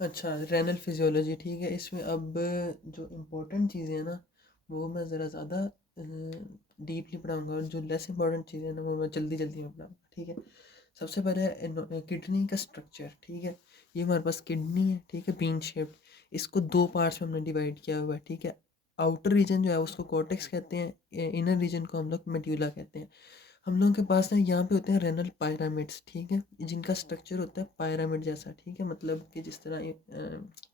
अच्छा, renal physiology, ठीक है। इसमें अब जो इम्पोर्टेंट चीज़ें हैं ना, वो मैं ज़रा ज़्यादा डीपली पढ़ाऊँगा, और जो लेस इम्पोर्टेंट चीज़ें हैं ना, वो मैं जल्दी जल्दी में पढ़ाऊँगा, ठीक है। सबसे पहले है किडनी का स्ट्रक्चर, ठीक है। ये हमारे पास किडनी है, ठीक है, बीन शेप्ड। इसको दो पार्ट्स में हमने डिवाइड किया हुआ है, ठीक है। आउटर रीजन जो है उसको कॉर्टेक्स कहते हैं, इनर रीजन को हम लोग मेड्यूला कहते हैं। हम लोगों के पास ना यहाँ पे होते हैं रेनल पायरामिड्स, ठीक है, जिनका स्ट्रक्चर होता है पायरामिड जैसा, ठीक है। मतलब कि जिस तरह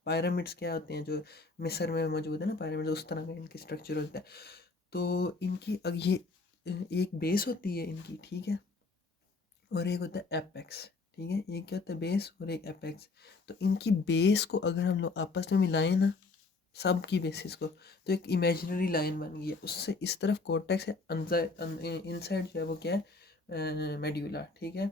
पायरामिड्स क्या होते हैं जो मिस्र में मौजूद है ना, पायरामिड्स, उस तरह का इनकी स्ट्रक्चर होता है। तो इनकी ये एक बेस होती है इनकी, ठीक है, और एक होता है एपेक्स, ठीक है। एक क्या होता है, बेस, और एक एपेक्स। तो इनकी बेस को अगर हम लोग आपस में मिलाएं ना, सब की बेसिस को, तो एक इमेजिनरी लाइन बन गई है। उससे इस तरफ कोर्टेक्स है, इनसाइड जो है वो क्या है, मेड्यूला, ठीक है।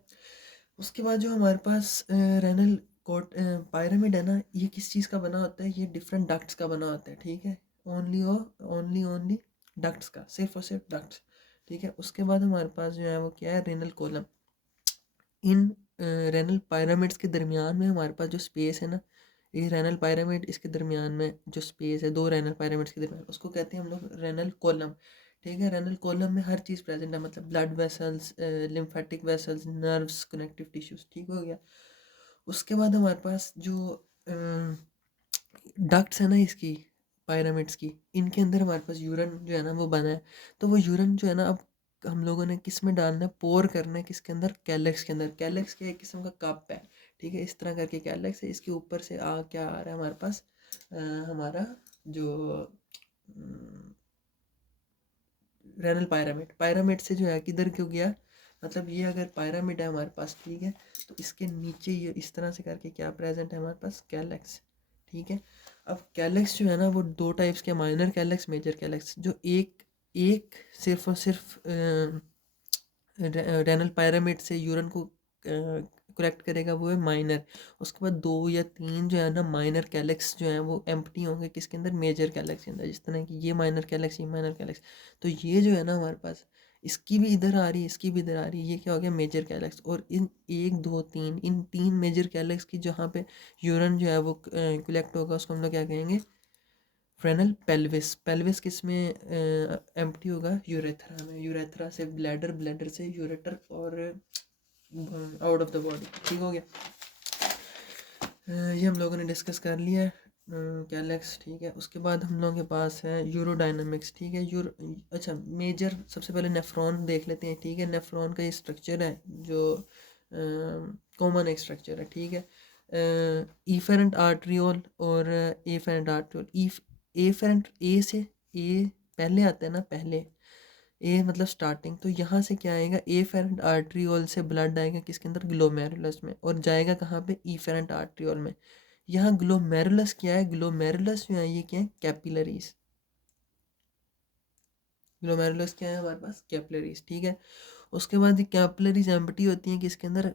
उसके बाद जो हमारे पास रेनल कोट पायरामिड है ना, ये किस चीज़ का बना होता है, ये डिफरेंट डक्ट्स का बना होता है, ठीक है। ओनली डक्ट्स का, सिर्फ और सिर्फ डक्ट्स, ठीक है। उसके बाद हमारे पास जो है वो क्या है, रेनल कॉलम। इन रेनल पायरामिड्स के दरमियान में हमारे पास जो स्पेस है ना, ये रेनल पायरामिड, इसके दरमियान में जो स्पेस है, दो रेनल पायरामिड्स के दरमियान, उसको कहते हैं हम लोग रेनल कॉलम, ठीक है। रेनल कॉलम में हर चीज़ प्रेजेंट है, मतलब blood vessels, lymphatic vessels, nerves, connective tissues, ठीक हो गया। उसके बाद हमारे पास जो डक्ट्स है ना इसकी, पायरामिड्स की, इनके अंदर हमारे पास यूरन जो है ना वो बना है। तो वो यूरन जो है ना, अब हम लोगों ने किस में डालना है, पोर करना है, किसके अंदर, कैलेक्स के अंदर। कैलेक्स के एक किस्म का कप है, ठीक है, इस तरह करके कैलेक्स है। इसके ऊपर से क्या आ रहा है हमारे पास, हमारा जो रेनल पायरामिड, पायरामिड से जो है किधर क्यों गया, मतलब ये अगर पायरामिड है हमारे पास, ठीक है, तो इसके नीचे ये इस तरह से करके क्या प्रेजेंट है हमारे पास, कैलेक्स, ठीक है। अब कैलेक्स जो है ना वो दो टाइप्स के, माइनर कैलेक्स, मेजर कैलेक्स। जो एक एक सिर्फ और सिर्फ रेनल पायरामिड से यूरन को कलेक्ट करेगा, वो है माइनर। उसके बाद दो या तीन जो है ना माइनर कैलेक्स जो है वो एम्प्टी होंगे किसके अंदर, मेजर कैलेक्स के अंदर। जिस तरह की ये माइनर कैलेक्स, ये माइनर कैलेक्स। तो ये जो है ना हमारे पास, इसकी भी इधर आ रही है, इसकी भी इधर आ रही है, ये क्या हो गया, मेजर कैलेक्स। और इन एक दो तीन, इन तीन मेजर कैलेक्स की जहाँ पे यूरन जो है वो कलेक्ट होगा, उसको हम लोग क्या कहेंगे, फ्रेनल पेल्विस। पेल्विस किस में एम्प्टी होगा, यूरेथ्रा में। यूरेथ्रा से ब्लैडर, ब्लैडर से यूरेटर, और आउट ऑफ द बॉडी, ठीक हो गया। ये हम लोगों ने डिस्कस कर लिया है कैलेक्स, ठीक है। उसके बाद हम लोगों के पास है यूरोडायनामिक्स, ठीक है। अच्छा, मेजर सबसे पहले नेफ्रॉन देख लेते हैं, ठीक है। नेफ्रॉन का ये स्ट्रक्चर है जो कॉमन एक स्ट्रक्चर है, ठीक है। इफेरेंट आर्ट्रियोल और एफेरेंट आर्ट्रियोल। एफेरेंट, ए से, ए पहले आता है ना, पहले ए मतलब स्टार्टिंग। तो यहाँ से क्या आएगा, एफेरेंट आर्ट्रियोल से ब्लड आएगा किसके अंदर, ग्लोमेरुलस में, और जाएगा कहाँ पे, इफेरेंट आर्ट्रियोल में। यहाँ ग्लोमेरुलस क्या है, ग्लोमेरुलस जो है ये क्या है, कैपिलरीज। ग्लोमेरुलस क्या है हमारे पास, कैपिलरीज, ठीक है। उसके बाद ये कैपिलरीज एम्प्टी होती हैं किसके अंदर,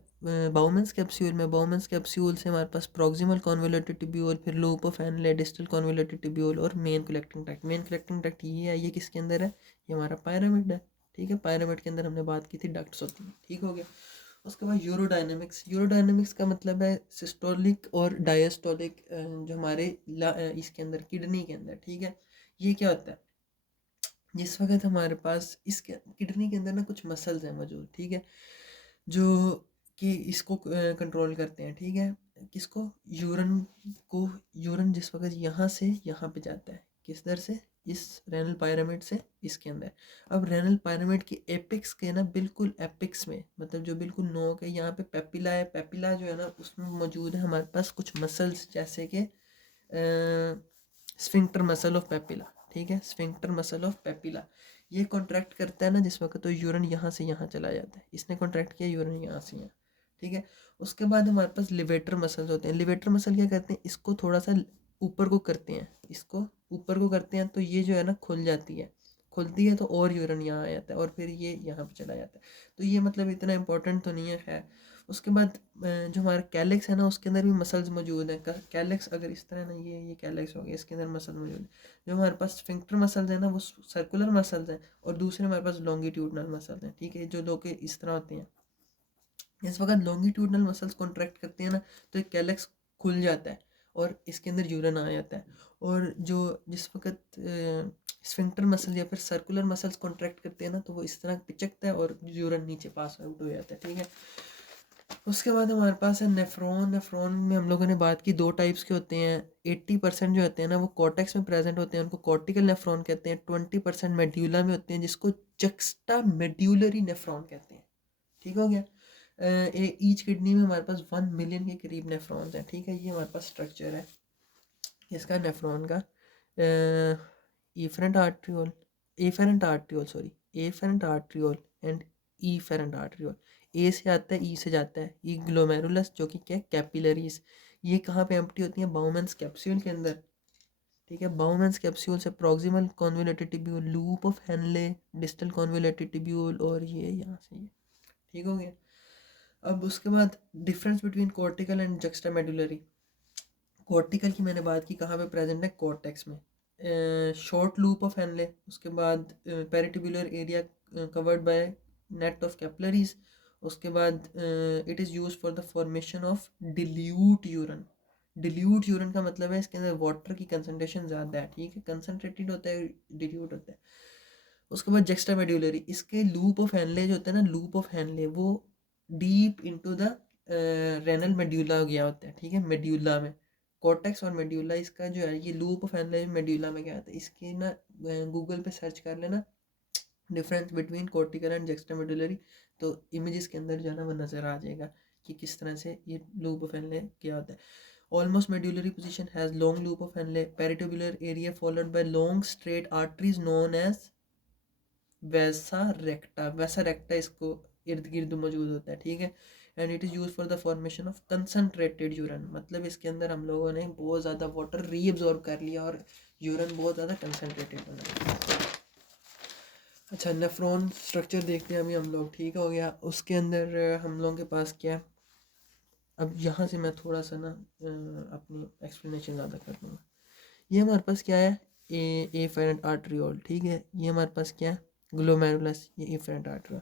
बाउमेंस कैप्सूल में। बाउमेंस कैप्सूल से हमारे पास प्रॉक्सिमल कॉन्वोल्यूटेड ट्यूब्यूल, फिर loop of Henle, distal convoluted tubule, और main collecting tract. Main collecting tract ये है, ये किसके अंदर है, ये हमारा पायरामिड है, ठीक है। पायरामिड के अंदर हमने बात की थी, डक्ट्स होती हैं, ठीक हो गया। उसके बाद यूरोडायनेमिक्स। यूरोडायनेमिक्स का मतलब है सिस्टोलिक और डायस्टोलिक, जो हमारे इसके अंदर, किडनी के अंदर, ठीक है। ये क्या होता है, जिस वक्त हमारे पास इसके किडनी के अंदर ना कुछ मसल्स हैं मौजूद, ठीक है, जो कि इसको कंट्रोल करते हैं, ठीक है। किसको, यूरन को। यूरन जिस वक्त यहाँ से यहाँ पे जाता है, किस दर से, इस रेनल पायरामिड से इसके अंदर। अब रेनल पायरामिड की एपिक्स के ना, बिल्कुल एपिक्स में, मतलब जो बिल्कुल नोक है, यहाँ पे पेपिला है। पेपिला जो है ना उसमें मौजूद है हमारे पास कुछ मसल्स, जैसे कि स्फिंक्टर मसल ऑफ पेपिला, ठीक है। स्फिंक्टर मसल ऑफ पेपिला ये कॉन्ट्रैक्ट करता है ना जिस वक्त, तो यूरिन यहाँ से यहाँ चला जाता है। इसने कॉन्ट्रैक्ट किया, यूरिन यहाँ से यहाँ, ठीक है। उसके बाद हमारे पास लिवेटर मसल्स होते हैं। लिवेटर मसल क्या करते हैं, इसको थोड़ा सा ऊपर को करते हैं, इसको ऊपर को करते हैं, तो ये जो है ना खुल जाती है। खुलती है तो और यूरिन यहाँ आ जाता है, और फिर ये यहाँ पे चला जाता है। तो ये मतलब इतना इंपॉर्टेंट तो नहीं है, खैर। उसके बाद जो हमारा कैलेक्स है ना, उसके अंदर भी मसल्स मौजूद हैं। कैलेक्स अगर इस तरह ना, ये कैलेक्स हो गया, इसके अंदर मसल मौजूद है। जो हमारे पास स्फिंक्टर मसल्स हैं ना, वो सर्कुलर मसल्स हैं, और दूसरे हमारे पास लॉन्गिट्यूडनल मसल्स हैं, ठीक है, जो दो के इस तरह होते हैं। इस वक्त लॉन्गिट्यूडनल मसल्स कॉन्ट्रैक्ट करते हैं ना, तो एक कैलेक्स खुल जाता है, और इसके अंदर यूरिन आ जाता है। और जो जिस वक्त स्फिंक्टर मसल या फिर सर्कुलर मसल्स कॉन्ट्रैक्ट करते हैं ना, तो वो इस तरह पिचकता है और यूरिन नीचे पास आउट हो जाता है, ठीक है। उसके बाद हमारे पास है नेफ्रॉन। नेफ्रॉन में हम लोगों ने बात की, 2 टाइप्स के होते हैं। 80% जो होते हैं ना वो कॉर्टेक्स में प्रेजेंट होते हैं, उनको कॉर्टिकल नेफ्रॉन कहते हैं। 20% मेड्यूला में होते हैं, जिसको जक्स्टा मेड्यूलरी नेफ्रॉन कहते हैं, ठीक हो गया। ईच किडनी में हमारे पास 1 मिलियन के करीब नेफ्रॉन्स हैं, ठीक है। ये हमारे पास स्ट्रक्चर है इसका नेफ्रॉन का। Afferent arteriole, afferent arteriole sorry, afferent arteriole and efferent arteriole. A से आता है, ई से जाता है। ई ग्लोमेरुलस जो कि क्या है, कैपिलरीज। ये कहाँ पे एम्प्टी होती हैं, बाउमेंस कैप्सूल के अंदर, ठीक है। बाउमेंस कैप्सूल से proximal convoluted tubule, loop of Henley, distal convoluted tubule, और ये यहाँ से ये, ठीक हो गया। अब उसके बाद difference between cortical and juxtamedullary. Cortical की मैंने बात की, कहाँ पे प्रेजेंट है, कॉर्टेक्स में। शॉर्ट लूप ऑफ हेनले, उसके बाद peritubular area covered by net of capillaries. उसके बाद it is use for the formation of dilute urine. Dilute urine का मतलब है इसके अंदर वाटर की कंसनट्रेशन ज़्यादा है, ठीक है। कंसनट्रेटेड होता है, डिल्यूट होता है। उसके बाद जक्स्टामेडुलरी, इसके लूप ऑफ हेनले जो होता है ना, लूप ऑफ हेनले वो deep into the renal medulla गया होता है, ठीक है, मेड्यूला में। कॉर्टेक्स और मेड्यूला इसका जो है, ये लूप ऑफ हेनले मेड्यूला में गया था। इसकी ना गूगल पे सर्च कर लेना डिफरेंस बिटवीन कॉर्टिकल एंड जक्स्टामेडुलरी, तो इमेजेस के अंदर जो है ना वो नज़र आ जाएगा कि किस तरह से ये लूप ऑफ हेनले क्या होता है। Almost medullary position has long loop of Henle, peritubular area followed by long straight arteries known as vasa recta. वैसा रेक्टा इसको इर्द गिर्द मौजूद होता है, ठीक है। And it is use for the formation of concentrated urine, मतलब इसके अंदर हम लोगों ने बहुत ज़्यादा वाटर रीअब्जॉर्ब कर लिया और यूरन बहुत ज़्यादा कंसनट्रेटेड बना। अच्छा, नेफ्रॉन स्ट्रक्चर देखते हैं अभी हम लोग, ठीक हो गया। उसके अंदर हम लोगों के पास क्या है, अब यहाँ से मैं थोड़ा सा ना अपनी एक्सप्लेनेशन ज़्यादा कर दूँगा। ये हमारे पास क्या है, एफेरेंट आर्टरियोल, ठीक है। ये हमारे पास क्या है, ग्लोमेरुलस, ये एफेरेंट आर्टरियोल।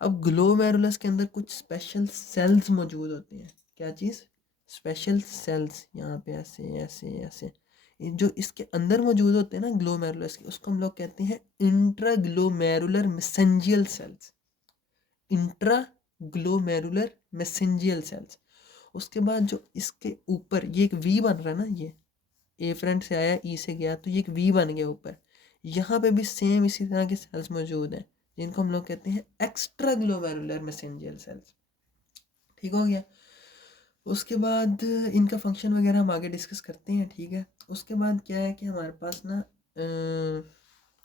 अब ग्लोमेरुलस के अंदर कुछ स्पेशल सेल्स मौजूद होते हैं। क्या चीज़, स्पेशल सेल्स, यहाँ पे ऐसे ऐसे ऐसे जो इसके अंदर मौजूद होते हैं ना ग्लोमेरुलस के, उसको हम लोग कहते हैं intra glomerular mesangial cells. Intra glomerular mesangial cells. उसके बाद जो इसके ऊपर ये एक वी बन रहा है ना, ये ए फ्रंट से आया, ई से गया, तो ये एक वी बन गया ऊपर। यहाँ पे भी सेम इसी तरह के सेल्स मौजूद हैं, जिनको हम लोग कहते हैं एक्स्ट्रा ग्लोमेरुलर मैसेंजियल सेल्स, ठीक हो गया। उसके बाद इनका फंक्शन वगैरह हम आगे डिस्कस करते हैं, ठीक है। उसके बाद क्या है कि हमारे पास ना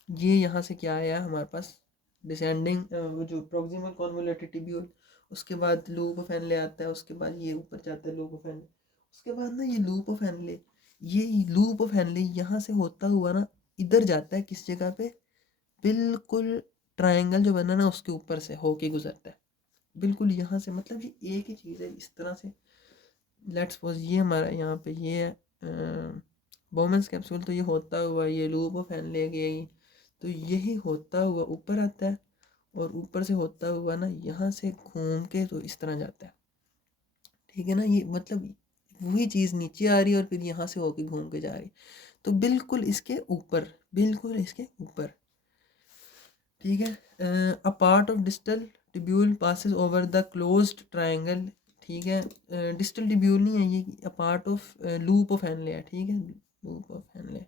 ये यहाँ से क्या आया हमारे पास, डिसेंडिंग वो जो प्रॉक्सिमल कॉन्वोल्यूटेड टिब्यूल, उसके बाद लूप ऑफ हेनले आता है, उसके बाद ये ऊपर जाता है लूप ऑफ हेनले। उसके बाद ना ये लूप ऑफ हेनले, ये लूप ऑफ हेनले यहाँ से होता हुआ ना इधर जाता है, किस जगह पे, बिल्कुल ट्रायंगल जो बना ना उसके ऊपर से होके गुजरता है, बिल्कुल यहाँ से। मतलब ये एक ही चीज़ है इस तरह से। लेट्स सपोज ये हमारा यहाँ पे ये है बोमेंस कैप्सूल, तो ये होता हुआ ये लूप ऑफ हेनले गई, तो यही होता हुआ ऊपर आता है, और ऊपर से होता हुआ ना यहाँ से घूम के तो इस तरह जाता है, ठीक है ना। ये मतलब वही चीज़ नीचे आ रही है और फिर यहाँ से होके घूम के जा रही है, तो बिल्कुल इसके ऊपर, बिल्कुल इसके ऊपर, ठीक है। A part of distal tubule passes over the closed triangle, ठीक है। डिस्टल टिब्यूल नहीं है ये, a part of loop of Henley है, ठीक है। Loop of Henley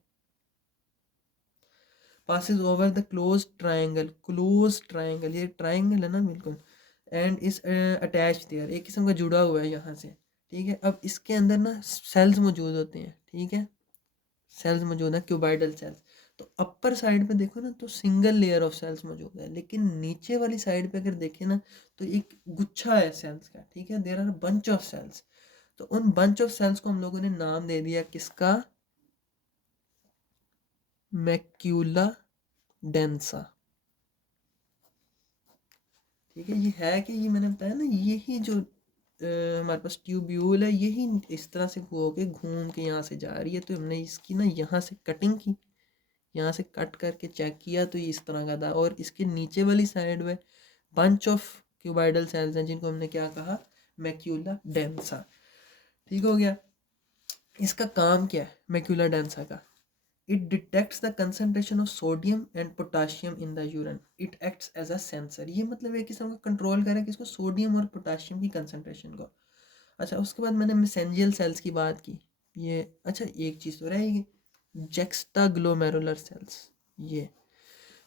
passes over the closed triangle, closed triangle, ये ट्रायंगल है ना बिल्कुल, एंड इज अटैच देयर, एक किस्म का जुड़ा हुआ है यहाँ से, ठीक है। अब इसके अंदर ना सेल्स मौजूद होते हैं, ठीक है, सेल्स मौजूद है, क्यूबाइडल सेल्स। तो अपर साइड पे देखो ना तो सिंगल लेयर ऑफ सेल्स मौजूद है, लेकिन नीचे वाली साइड पे अगर देखें ना तो एक गुच्छा है सेल्स का, ठीक है। There are bunch of cells. तो उन बंच ऑफ सेल्स को हम लोगों ने नाम दे दिया किसका, मैक्यूला डेंसा, ठीक है। ये है कि ये मैंने बताया ना, यही जो हमारे पास ट्यूब्यूल है, यही इस तरह से होके घूम के यहाँ से जा रही है। तो हमने इसकी ना यहाँ से कटिंग की, यहाँ से कट करके चेक किया, तो ये इस तरह का था। और इसके नीचे वाली साइड में बंच ऑफ क्यूबाइडल सेल्स हैं, जिनको हमने क्या कहा, मैक्यूला डेंसा, ठीक हो गया। इसका काम क्या है मैक्यूला डेंसा का? It detects the concentration of sodium and potassium in the urine, it acts as a sensor. ये मतलब एक किस्म का कंट्रोल करे किसको, सोडियम और पोटाशियम की कंसंट्रेशन को। अच्छा, उसके बाद मैंने मेसेंजियल सेल्स की बात की, ये अच्छा एक चीज़ तो रहेगी, जेक्स्टाग्लोमेरुलर सेल्स। ये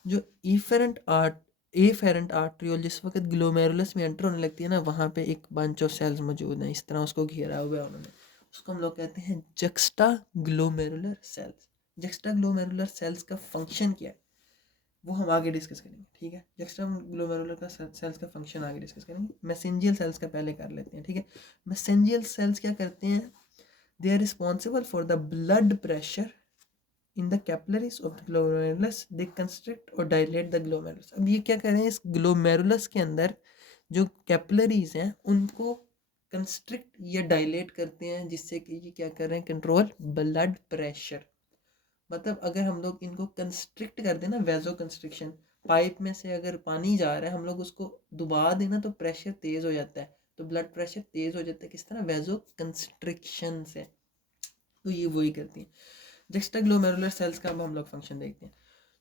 जो एफेरेंट आर्ट्रियोल जिस वक्त ग्लोमेरुलस में एंटर होने लगती है ना, वहाँ पे एक बंच ऑफ सेल्स मौजूद हैं, इस तरह उसको घेरा हुआ है उन्होंने, उसको हम लोग कहते हैं जक्स्टाग्लोमेरुलर सेल्स। जक्स्टाग्लोमेरुलर सेल्स का फंक्शन क्या है वो हम आगे डिस्कस करेंगे, ठीक है। जक्स्टाग्लोमेरुलर का सेल्स का फंक्शन आगे डिस्कस करेंगे। मैसेंजियल सेल्स का पहले कर लेते हैं, ठीक है। मैसेंजियल सेल्स क्या करते हैं, they are responsible for the blood pressure in the capillaries of the glomerulus, they constrict और डायलेट द ग्लोमेरुलस। अब ये क्या कर रहे हैं, इस ग्लोमेरुलस के अंदर जो कैपिलरीज हैं उनको कंस्ट्रिक्ट या डायलेट करते हैं, जिससे कि ये क्या कर रहे हैं, कंट्रोल ब्लड प्रेशर। मतलब अगर हम लोग इनको कंस्ट्रिक्ट कर देना, वैजो कंस्ट्रिक्शन, पाइप में से अगर पानी जा रहा है हम लोग उसको दबा देना तो प्रेशर तेज हो जाता है, तो ब्लड प्रेशर तेज हो जाता है, किस तरह, वैजो कंस्ट्रिक्शन से। तो ये वही करती हैं। जस्टाग्लोमेरुलर सेल्स का अब हम लोग फंक्शन देखते हैं।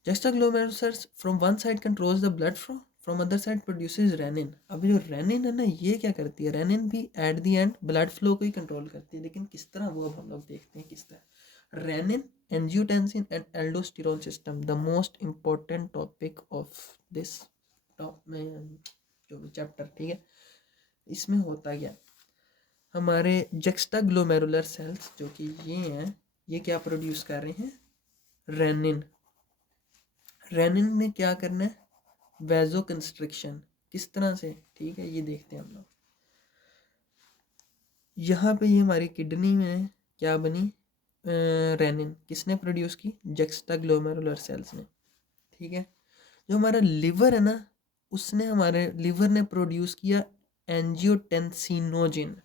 Juxtaglomerular cells from one side controls the blood flow, from other side produces renin. अब जो रेनिन है ना, ये क्या करती है, रेनिन भी at the end blood flow को ही कंट्रोल करती है, लेकिन किस तरह वो अब हम लोग देखते हैं किस तरह। Renin, angiotensin and aldosterone system, the most important topic of this top में जो भी चैप्टर, ठीक है। इसमें होता क्या, हमारे जक्स्टाग्लोमेरुलर सेल्स जो कि ये हैं, ये क्या प्रोड्यूस कर रहे हैं, रेनिन। रेनिन ने क्या करना है, वैजो कंस्ट्रिक्शन, किस तरह से, ठीक है, ये देखते हैं हम लोग। यहाँ पे ये हमारी किडनी में क्या बनी, रेनिन किसने प्रोड्यूस की, जक्स्टाग्लोमेरुलर सेल्स ने, ठीक है। जो हमारा लिवर है ना, उसने, हमारे लिवर ने प्रोड्यूस किया एंजियोटेंसिनोजिन,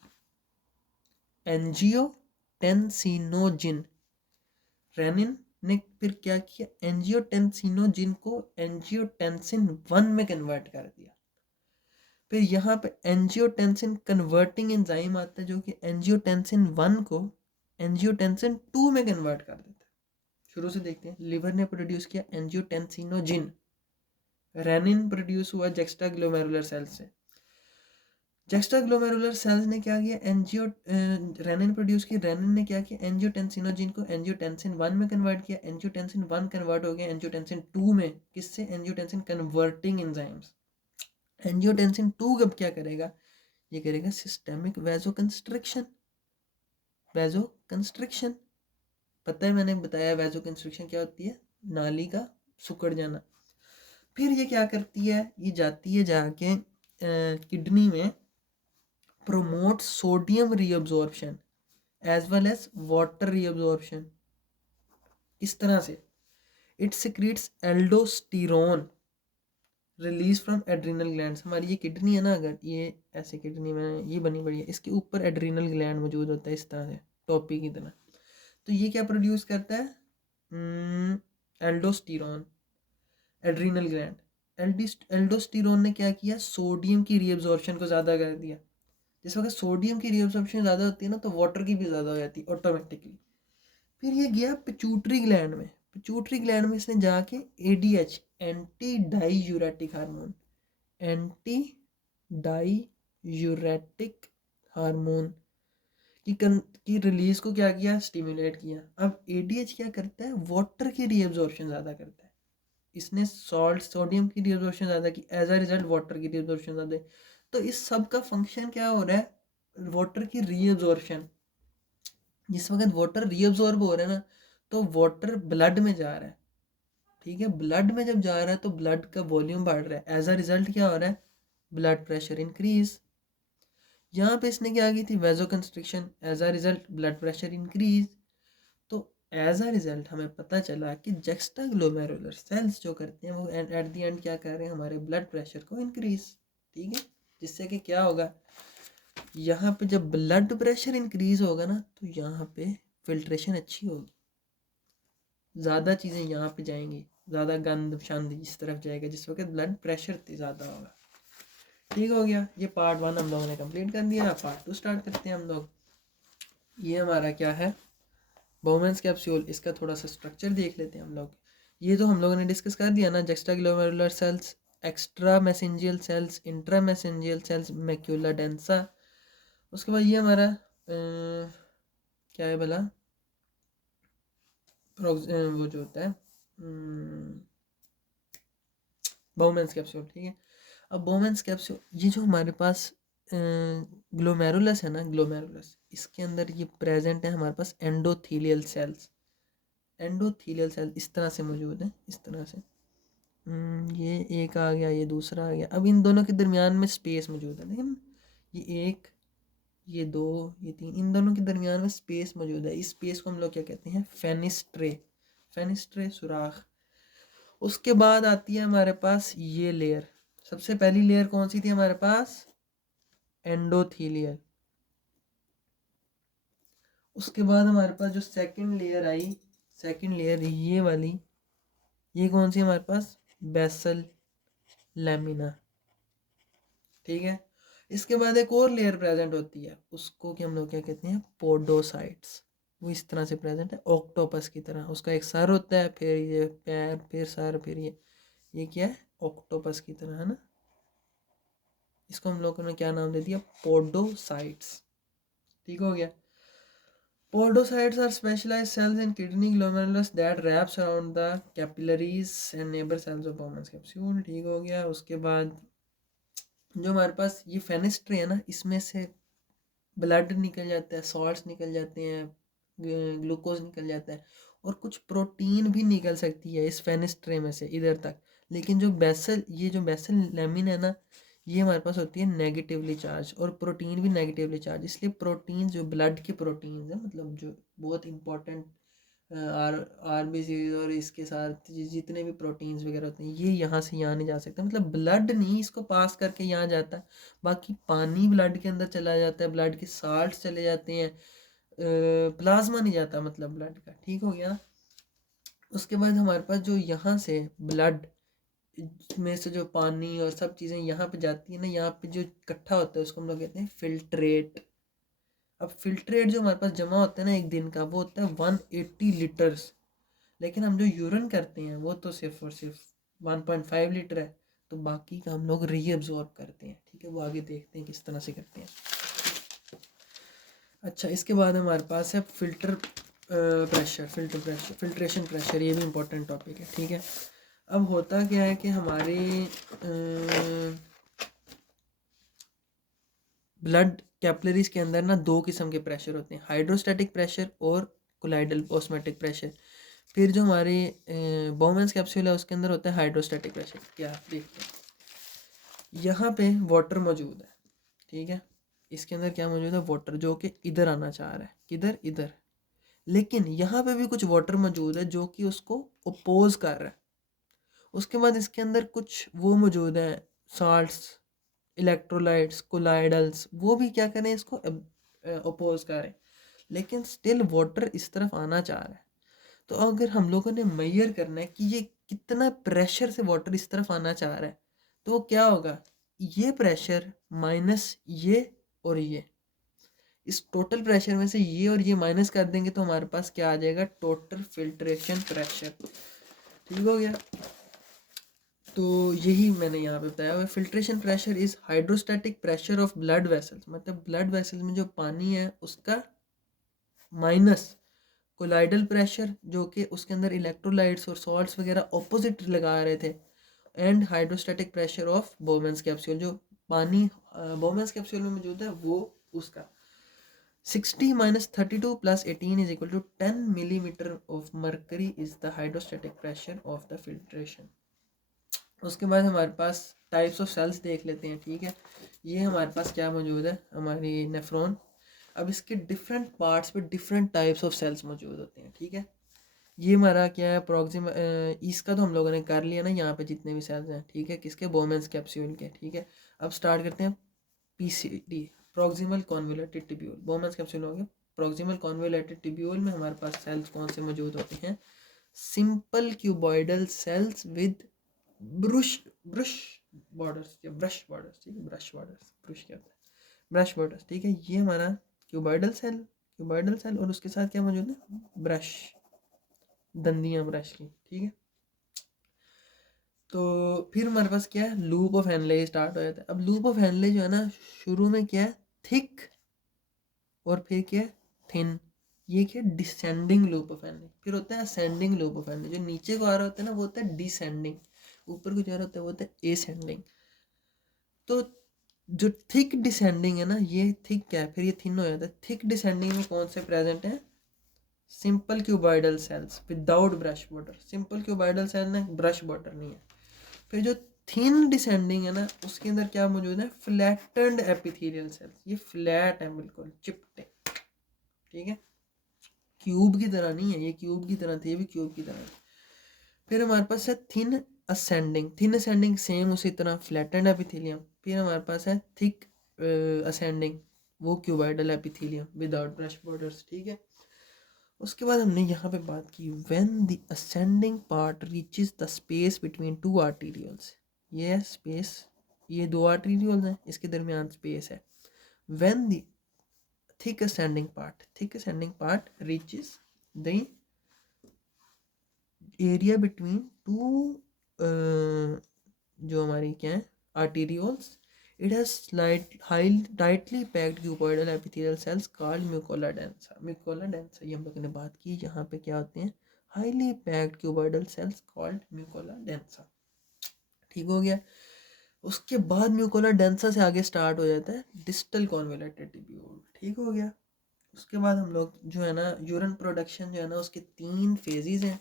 एंजियोटेंसिनोजिन। रेनिन ने फिर क्या किया, एंजियोटेंसिनोजिन को एंजियोटेंसिन 1 में कन्वर्ट कर दिया। फिर यहाँ पे एंजियोटेंसिन कन्वर्टिंग एंजाइम आता है जो कि एंजियोटेंसिन 1 को एंजियोटेंसिन 2 में कन्वर्ट कर देता है। शुरू से देखते हैं, लिवर ने प्रोड्यूस किया एंजियोटेंसिनोजिन, रेनिन प्रोड्यूस हुआ जक्स्टाग्लोमेरुलर सेल्स से। जक्स्टाग्लोमेरुलर सेल्स ने क्या किया, रेनिन प्रोड्यूस की, रेनिन ने क्या किया, एंजियोटेंसिनोजिन को एंजियोटेंसिन 1 में कन्वर्ट किया, एंजियोटेंसिन 1 कन्वर्ट हो गया एंजियोटेंसिन 2 में, किससे, एंजियोटेंसिन कन्वर्टिंग एंजाइम्स। एंजियोटेंसिन 2 कब क्या करेगा, ये करेगा सिस्टेमिक वैजो कंस्ट्रिक्शन। वैजो कंस्ट्रिक्शन पता है, मैंने बताया वैजो कंस्ट्रिक्शन क्या होती है, नाली का सिकुड़ जाना। फिर ये क्या करती है, ये जाती है जाके किडनी में, promotes sodium reabsorption as well as water reabsorption। इस तरह से it secretes aldosterone release from adrenal glands. हमारी ये किडनी है ना, अगर ये ऐसे किडनी में ये बनी पड़ी है, इसके ऊपर एड्रीनल ग्लैंड मौजूद होता है इस तरह से टोपी की तरह। तो ये क्या प्रोड्यूस करता है, एल्डोस्टेरोन, एड्रीनल ग्लैंड। एल्डोस्टेरोन ने क्या किया, सोडियम की रीअब्जॉर्प्शन को ज़्यादा कर दिया। जिस वक्त सोडियम की रीअब्जॉर्प्शन ज़्यादा होती है ना, तो वाटर की भी ज़्यादा हो जाती है ऑटोमेटिकली। फिर ये गया पिट्यूटरी ग्लैंड में, पिट्यूटरी ग्लैंड में इसने जाके ADH, anti diuretic hormone, anti diuretic hormone की रिलीज को क्या किया, स्टिमुलेट किया। अब एडीएच क्या करता है, वाटर की रीअब्जॉर्प्शन ज़्यादा करता है, इसने सोडियम की रीअब्जॉर्प्शन ज़्यादा की, एज अ रिजल्ट वाटर की रीअब्जॉर्प्शन ज़्यादा। तो इस सब का फंक्शन क्या हो रहा है, वाटर की रीअब्जॉर्प्शन। जिस वक्त वाटर रीअब्जॉर्ब हो रहा है ना, तो वाटर ब्लड में जा रहा है, ठीक है। ब्लड में जब जा रहा है तो ब्लड का वॉल्यूम बढ़ रहा है, एज अ रिजल्ट क्या हो रहा है, ब्लड प्रेशर इंक्रीज। यहाँ पे इसने क्या की थी, vasoconstriction, as a result blood pressure increase. तो एज अ रिजल्ट हमें पता चला कि जक्स्टाग्लोमेरुलर सेल्स जो करते हैं वो एट द एंड क्या कर रहे हैं, हमारे ब्लड प्रेशर को इंक्रीज, ठीक है। जिससे कि क्या होगा, यहाँ पे जब ब्लड प्रेशर इंक्रीज होगा ना, तो यहाँ पे फिल्ट्रेशन अच्छी होगी, ज़्यादा चीज़ें यहाँ पे जाएंगी, ज़्यादा गंद शंद इस तरफ जाएगा, जिस वक्त ब्लड प्रेशर ज़्यादा होगा। ठीक हो गया, ये पार्ट 1 हम लोगों ने कंप्लीट कर दिया। पार्ट 2 स्टार्ट करते हैं हम लोग। ये हमारा क्या है, बाउमेंस कैप्सूल, इसका थोड़ा सा स्ट्रक्चर देख लेते हैं हम लोग। ये तो हम लोगों ने डिस्कस कर दिया ना, juxtaglomerular cells, extra mesangial cells, intra mesangial cells, macula densa. उसके बाद ये हमारा क्या है भला, वो जो होता है बाउमेंस कैप्सूल, ठीक है। अब बाउमेंस कैप्सूल, ये जो हमारे पास ग्लोमेरुलस है ना, ग्लोमेरुलस, इसके अंदर ये प्रेजेंट है हमारे पास एंडोथीलियल सेल्स। एंडोथीलियल सेल इस तरह से मौजूद है, इस तरह से। ये एक आ गया, ये दूसरा आ गया। अब इन दोनों के दरमियान में स्पेस मौजूद है, लेकिन ये एक, ये दो, ये तीन, इन दोनों के दरमियान में स्पेस मौजूद है। इस स्पेस को हम लोग क्या कहते हैं, फेनिस्ट्रे। फेनिस्ट्रे, सुराख। उसके बाद आती है हमारे पास ये लेयर। सबसे पहली लेयर कौन सी थी हमारे पास, एंडोथीलियल। उसके बाद हमारे पास जो second layer I, second layer ये वाली, ये कौन सी हमारे पास, बेसल लैमिना, ठीक है। इसके बाद एक और लेयर प्रेजेंट होती है, उसको कि हम लोग क्या कहते हैं, पोडोसाइट्स। वो इस तरह से प्रेजेंट है, ऑक्टोपस की तरह। उसका एक सर होता है, फिर ये पैर, फिर सर, फिर ये क्या है, ऑक्टोपस की तरह, है ना। इसको हम लोगों ने क्या नाम दे दिया, पोडोसाइट्स, ठीक हो गया। Podocytes are specialized cells in kidney glomerulus that wraps around the capillaries and neighbor cells of Bowman's capsule, ठीक हो गया। उसके बाद जो हमारे पास ये फेनिस्ट्री है ना, इसमें से ब्लड निकल जाता है, सॉल्ट्स निकल जाते हैं, ग्लूकोज निकल जाता है, और कुछ प्रोटीन भी निकल सकती है इस फेनिस्ट्रे में से इधर तक। लेकिन जो बेसल, ये जो बेसल लेमिन है ना, ये हमारे पास होती है नेगेटिवली चार्ज, और प्रोटीन भी नेगेटिवली चार्ज। इसलिए प्रोटीन जो ब्लड के प्रोटीन है, मतलब जो बहुत इंपॉर्टेंट आर आरबीसी और इसके साथ जितने भी प्रोटीन्स वगैरह होते हैं, ये यहाँ से यहाँ नहीं जा सकते। मतलब ब्लड नहीं इसको पास करके यहाँ जाता है, बाकी पानी ब्लड के अंदर चला जाता है, ब्लड के साल्ट चले जाते हैं, प्लाज्मा नहीं जाता मतलब ब्लड का, ठीक हो गया ना। उसके बाद हमारे पास जो यहाँ से ब्लड में से जो पानी और सब चीज़ें यहाँ पे जाती है ना, यहाँ पे जो इकट्ठा होता है उसको हम लोग कहते हैं फिल्ट्रेट। अब फिल्ट्रेट जो हमारे पास जमा होता है ना एक दिन का, वो होता है 180 लीटर्स। लेकिन हम जो यूरिन करते हैं वो तो सिर्फ और सिर्फ 1.5 लीटर है। तो बाकी का हम लोग रीअब्जॉर्ब करते हैं, ठीक है। वो आगे देखते हैं किस तरह से करते हैं। अच्छा, इसके बाद हमारे पास है फिल्टर प्रेशर, फिल्ट्रेशन प्रेशर। ये भी इम्पोर्टेंट टॉपिक है, ठीक है। अब होता क्या है कि हमारे ब्लड कैपिलरीज के अंदर ना दो किस्म के प्रेशर होते हैं, हाइड्रोस्टैटिक प्रेशर और कोलाइडल ऑस्मोटिक प्रेशर। फिर जो हमारे बाउमेंस कैप्सूल है उसके अंदर होता है हाइड्रोस्टैटिक प्रेशर। क्या देखते हैं, यहाँ पे वाटर मौजूद है, ठीक है। इसके अंदर क्या मौजूद है, वाटर, जो कि इधर आना चाह रहा है, किधर, इधर। लेकिन यहाँ पे भी कुछ वाटर मौजूद है जो कि उसको अपोज कर रहा है। उसके बाद इसके अंदर कुछ वो मौजूद है, साल्ट्स, इलेक्ट्रोलाइट्स, कोलाइडल्स, वो भी क्या करें, इसको अपोज करें। लेकिन स्टिल वाटर इस तरफ आना चाह रहा है। तो अगर हम लोगों ने मेजर करना है कि ये कितना प्रेशर से वाटर इस तरफ आना चाह रहा है, तो क्या होगा, ये प्रेशर माइनस ये और ये, इस टोटल प्रेशर में से ये और ये माइनस कर देंगे तो हमारे पास क्या आ जाएगा, टोटल फिल्ट्रेशन प्रेशर, ठीक हो गया। तो यही मैंने यहाँ पे बताया हुआ, filtration pressure is hydrostatic pressure of blood vessels, मतलब ब्लड वेसल्स में जो पानी है उसका, माइनस कोलाइडल प्रेशर जो कि उसके अंदर इलेक्ट्रोलाइट्स और सॉल्ट्स वगैरह ऑपोजिट लगा रहे थे, and hydrostatic pressure of बोमेंस capsule, जो पानी बोमेंस कैप्सूल में मौजूद है वो, उसका 60 minus 32 plus 18 is equal to 10 millimeter of mercury is the hydrostatic pressure of the filtration। उसके बाद हमारे पास टाइप्स ऑफ सेल्स देख लेते हैं, ठीक है। ये हमारे पास क्या मौजूद है, हमारी नेफ्रॉन। अब इसके डिफरेंट पार्ट्स पे डिफरेंट टाइप्स ऑफ सेल्स मौजूद होते हैं, ठीक है। ये हमारा क्या है, इसका तो हम लोगों ने कर लिया ना, यहाँ पे जितने भी सेल्स हैं, ठीक है, किसके, बोमेंस कैप्सूल के, ठीक है। अब स्टार्ट करते हैं PCT, proximal convoluted tubule. बोमेंस capsule हो गया। प्रॉक्सिमल कॉन्वोल्यूटेड ट्यूब्यूल में हमारे पास सेल्स कौन से मौजूद होते हैं, simple cuboidal cells with brush brush borders या ब्रश बॉर्डर्स, ठीक है, ब्रश बॉर्डर्स, ब्रश क्या होता है, ब्रश बॉर्डर्स, ठीक है। ये हमारा क्यूबॉइडल सेल, क्यूबॉइडल सेल, और उसके साथ क्या मौजूद है, ब्रश, दंदियाँ ब्रश की, ठीक है। तो फिर हमारे पास क्या है, लूप ऑफ हेनले स्टार्ट हो जाता है। अब लूप ऑफ हेनले जो है ना, शुरू में क्या है, थिक, और फिर क्या है, थिन। ये क्या है, डिसेंडिंग लूप ऑफ हेनले। फिर होता है असेंडिंग लूप ऑफ हेनले, जो नीचे को आ रहा होता है ना वो होता है डिसेंडिंग, ऊपर को जा रहा होता है वो होता है एसेंडिंग। तो जो थिक डिसेंडिंग है ना, ये थिक क्या है, फिर ये थिन हो जाता है। थिक डिसेंडिंग में कौन से प्रेजेंट है, simple cuboidal cells without brush border. Simple cuboidal cell ना ब्रश बॉर्डर नहीं है। फिर जो थिन डिसेंडिंग है ना, उसके अंदर क्या मौजूद है, फ्लैटेंड एपिथेलियल सेल्स। ये फ्लैट है, बिल्कुल चिपटे, ठीक है, क्यूब की तरह नहीं है, ये क्यूब की तरह थे, ये भी क्यूब की तरह है। फिर हमारे पास है thin ascending. Thin ascending same उसी तरह फ्लैटेंड एपिथेलियम। फिर हमारे पास है थिक असेंडिंग, वो cuboidal epithelium without brush borders, ठीक है। उसके बाद हमने यहाँ पे बात की when the ascending part reaches the space between two arterioles. ये है स्पेस, ये दो आर्टीरियल्स हैं, इसके दरमियान स्पेस है। When the thick ascending part reaches the area between two, जो हमारी क्या है, arterioles, it has tightly packed cuboidal epithelial cells called macula densa. Macula densa ये हम लोगों ने बात की, यहाँ पे क्या होते हैं, highly packed cuboidal cells called macula densa, ठीक हो गया। उसके बाद म्यूकोला डेंसा से आगे स्टार्ट हो जाता है डिस्टल कॉन्वोल्यूटेड ट्यूब्यूल, ठीक हो गया। उसके बाद हम लोग जो है ना, यूरिन प्रोडक्शन जो है ना, उसके 3 फेजेस हैं।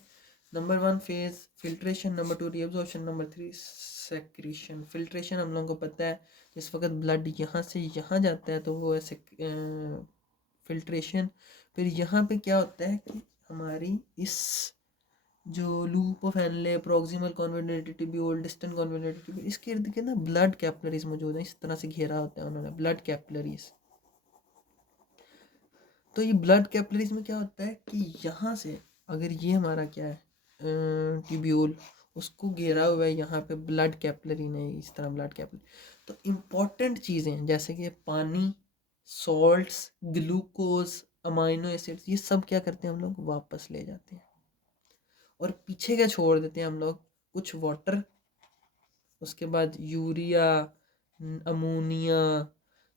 Number 1 phase filtration, number 2 reabsorption, number 3 secretion. Filtration हम लोगों को पता है, जिस वक्त ब्लड यहाँ से यहाँ जाता है तो वो है फिल्ट्रेशन। फिर यहाँ पे क्या होता है कि हमारी इस जो loop of Henley, proximal convoluted tubule, distal convoluted tubule, इसके इर्द गिर्द ना ब्लड कैपिलरीज मौजूद हैं, इस तरह से घेरा होता है उन्होंने, ब्लड कैपिलरीज। तो ये ब्लड कैपिलरीज में क्या होता है कि यहाँ से अगर ये हमारा क्या है, ट्यूब्यूल, उसको घेरा हुआ है यहाँ पे ब्लड कैपिलरी ने, इस तरह ब्लड कैपिलरी। तो इम्पॉर्टेंट चीज़ें जैसे कि पानी, सॉल्ट्स, ग्लूकोज, अमाइनो एसिड्स, ये सब क्या करते हैं हम लोग, वापस ले जाते हैं। और पीछे क्या छोड़ देते हैं हम लोग, कुछ वाटर, उसके बाद यूरिया, अमोनिया,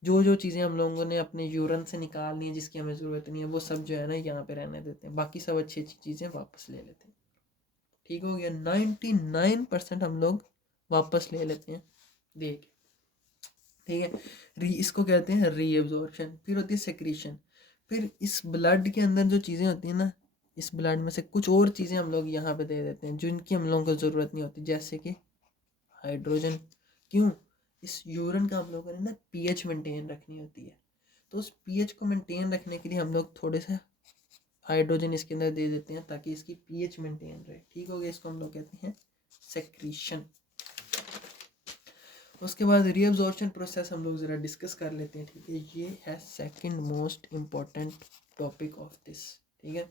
जो जो चीज़ें हम लोगों ने अपने यूरिन से निकालनी है जिसकी हमें ज़रूरत नहीं है, वो सब जो है ना यहाँ पे रहने देते हैं। बाकी सब अच्छी अच्छी चीज़ें वापस ले लेते हैं, ठीक हो गया। 99% हम लोग वापस ले लेते हैं देख, ठीक है। इसको कहते हैं रीअब्जॉर्प्शन। फिर होती है सेक्रीशन। फिर इस ब्लड के अंदर जो चीज़ें होती हैं ना, इस ब्लड में से कुछ और चीज़ें हम लोग यहाँ पे दे देते हैं जिनकी हम लोगों को ज़रूरत नहीं होती, जैसे कि हाइड्रोजन। क्यों, इस यूरिन का हम लोगों ने ना पीएच मेंटेन रखनी होती है, तो उस पीएच को मेंटेन रखने के लिए हम लोग थोड़े से हाइड्रोजन इसके अंदर दे देते हैं ताकि इसकी पीएच मेंटेन रहे, ठीक हो गया। इसको हम लोग कहते हैं सेक्रीशन। उसके बाद रीअब्जॉर्प्शन प्रोसेस हम लोग ज़रा डिस्कस कर लेते हैं, ठीक है। ये है second most important topic of this, ठीक है।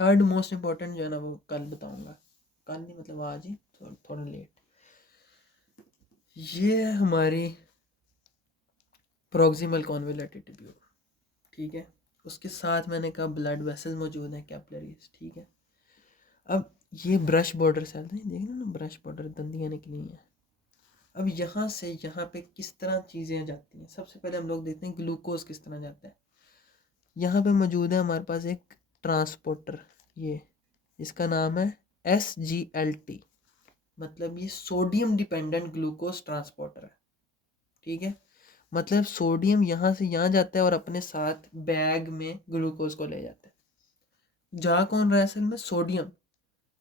थर्ड मोस्ट इम्पॉर्टेंट जो है ना वो कल बताऊंगा, कल नहीं मतलब आज ही, थोड़ा लेट। ये है हमारी प्रॉक्सिमल कॉन्वोल्यूटेड ट्यूब्यूल, ठीक है। उसके साथ मैंने कहा ब्लड वेसल्स मौजूद हैं, कैपिलरीज, ठीक है। अब ये ब्रश बॉर्डर सेल है, देखना ना ब्रश बॉर्डर, दंदियाँ निकली हैं। अब यहाँ से यहाँ पे किस तरह चीज़ें जाती हैं, सबसे पहले हम लोग देखते हैं ग्लूकोज किस तरह जाता है। यहाँ पे मौजूद है हमारे पास एक ट्रांसपोर्टर, ये इसका नाम है SGLT, मतलब ये सोडियम डिपेंडेंट ग्लूकोज ट्रांसपोर्टर है, ठीक है। मतलब सोडियम यहाँ से यहाँ जाता है और अपने साथ बैग में ग्लूकोज को ले जाता है। जा कौन रहा है असल में, सोडियम।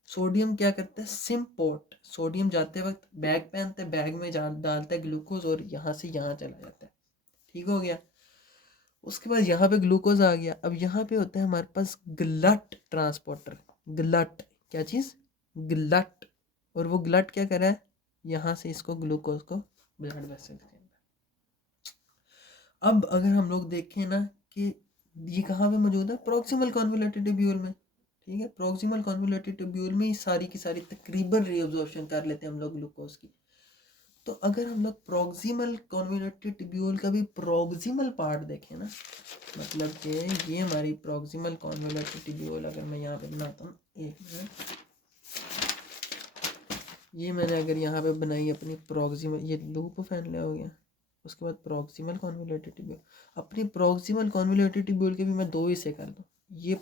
सोडियम क्या करता है, सिम्पोर्ट, सोडियम जाते वक्त बैग पहनता है, बैग में डालता है ग्लूकोज और यहाँ से यहाँ चला जाता है, ठीक हो गया। उसके बाद यहाँ पे ग्लूकोज आ गया। अब यहाँ पे होता है हमारे पास ग्लट ट्रांसपोर्टर। ग्लट क्या चीज़, ग्लट। और वो ग्लट क्या कर रहा है, यहाँ से इसको ग्लूकोज को ब्लड वेसल के अंदर। अब अगर हम लोग देखें ना कि ये कहाँ पे मौजूद है, प्रॉक्सिमल कॉन्वोल्यूटेड ट्यूब्यूल में, ठीक है। प्रॉक्सिमल कॉन्वोल्यूटेड ट्यूब्यूल में ही सारी की सारी तकरीबन रीअब्जॉर्प्शन कर लेते हैं हम लोग ग्लूकोज की। तो अगर हम लोग प्रॉक्सिमल कॉन्वोल्यूटेड ट्यूब्यूल का भी प्रॉक्सिमल पार्ट देखें ना, मतलब कि ये हमारी प्रॉक्सिमल कॉन्वोल्यूटेड ट्यूब्यूल, अगर मैं यहाँ पे बनाता हूँ, एक मिनट, ये मैंने अगर यहाँ पे बनाई अपनी प्रॉक्सिमल, ये लूप फैन हो गया, उसके बाद प्रॉक्सिमल कॉन्वोल्यूटेड ट्यूब्यूल, अपनी प्रॉक्सिमल कॉन्वोल्यूटेड ट्यूब्यूल के भी मैं दो हिस्से कर दूँ, ये